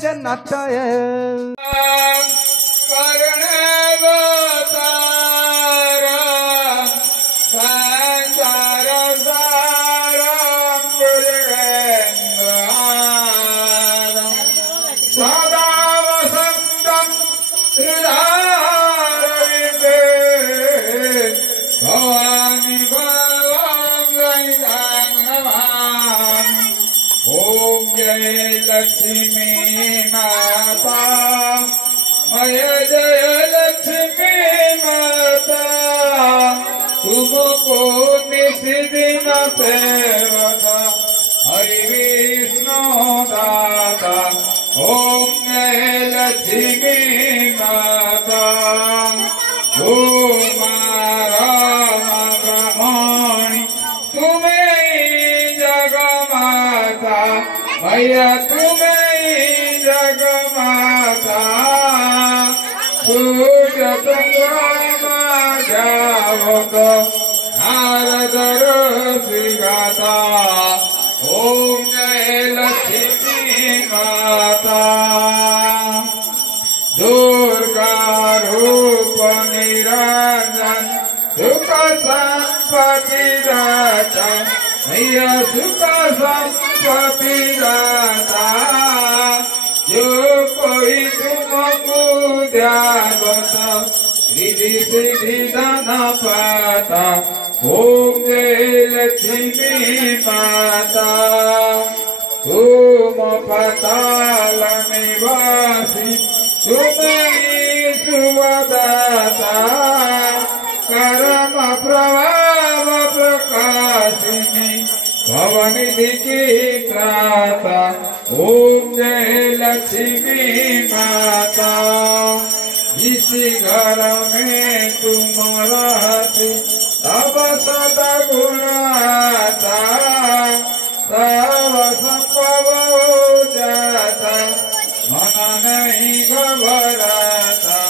जन्नतय ओम जय लक्ष्मी माता मय जय लक्ष्मी माता तुमको निशिदिन सेवता हरि विष्णु दाता ओम जय लक्ष्मी माता ओम राम ब्रह्मणि तुम्हें जगमाता भैया तुम्हें जगमाता सूर्य चंद्रमा जावत नारद ऋषिगाता ओम जय लक्ष्मी माता दुर्गा रूप निरंजन सुख संपत्ति दाता भैया सुख संपत्ति दाता जो कोई तुमको ध्यागत रिधि सिद्धि धन पाता ओम जय लक्ष्मी माता तुम पाताल निवासी तुम्हें सुवदाता कर्म प्रभाव प्रकाशिनी भवनिधि की त्राता ओम जय लक्ष्मी माता जिस घर में तुम रहते तब सदा गुणाता तब संभव हो जाता मन नहीं घबराता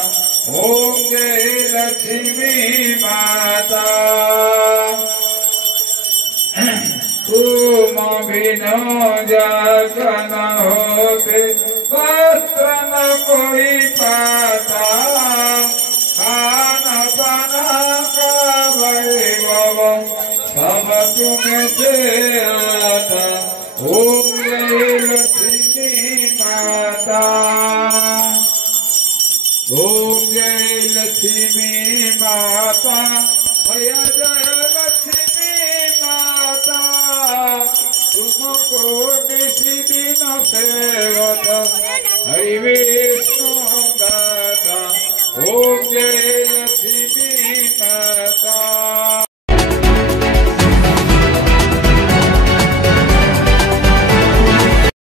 ओम जय लक्ष्मी माता तुम बिनो जगन होते वस्त्र न कोई पाता खाना पाना का वैभव सब तुम्हें से आता ओम जय लक्ष्मी माता ओम जय लक्ष्मी माता भैया जय लक्ष्मी माता तुमको निशिदिन सेवत हरि विष्णु दाता ओम जय